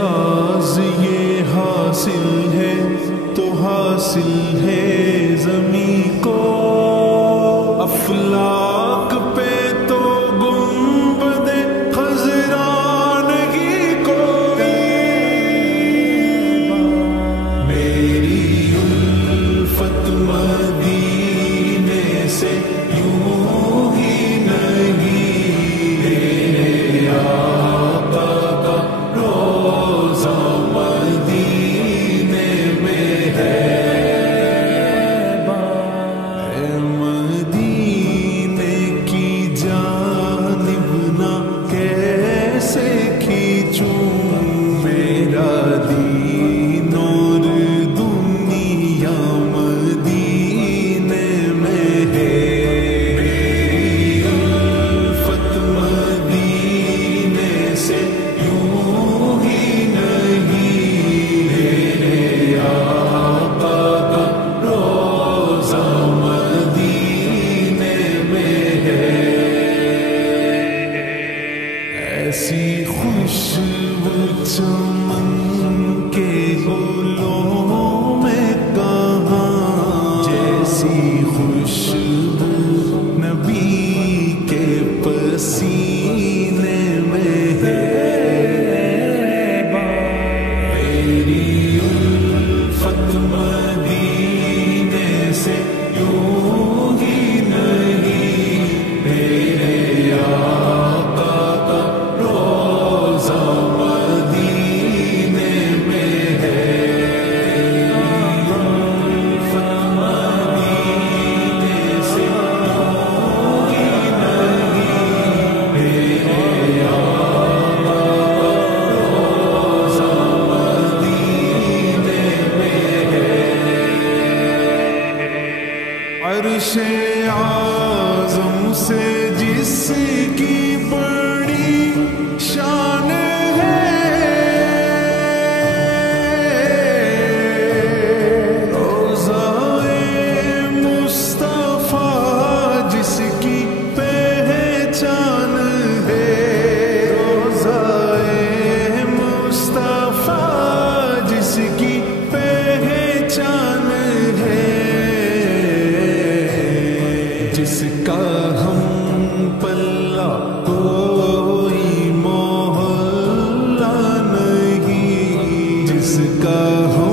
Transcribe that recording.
اعزاز یہ حاصل ہے تو حاصل ہے زمین کو، افلاک پہ تو گنبد خضرا نہیں کوئی، میری الفت مدینے سے یوں ہی نہیں، میرے آقا کا روضہ مدینے میں ہے، مدینے کی جانب نہ کیسے کھینچوں میرا دین اور دنیا مدینے میں ہے، میری الفت مدینے سے یوں ہی نہیں، میرے آقا کا روضہ مدینے میں ہے، ایسی خوشبو چمن کے گلوں میں کہاں، جیسی خوشبو نبی کے پسینے میں ہے، میری الفت مدینے سے یوں ہی نہیں، میرے آقا کا روضہ مدینے میں ہے، الفت مدینے سے یوں ہی نہیں، میرے آقا کا روضہ مدینے میں ہے، عرش اعظم سے جس کی بڑی شان ہے، روضہ مصطفیٰ جس کی پہچان ہے، روضہ مصطفیٰ جس کی پہچان ہے، جس کا ہم پلہ کوئی محلہ نہیں، جس کا ہم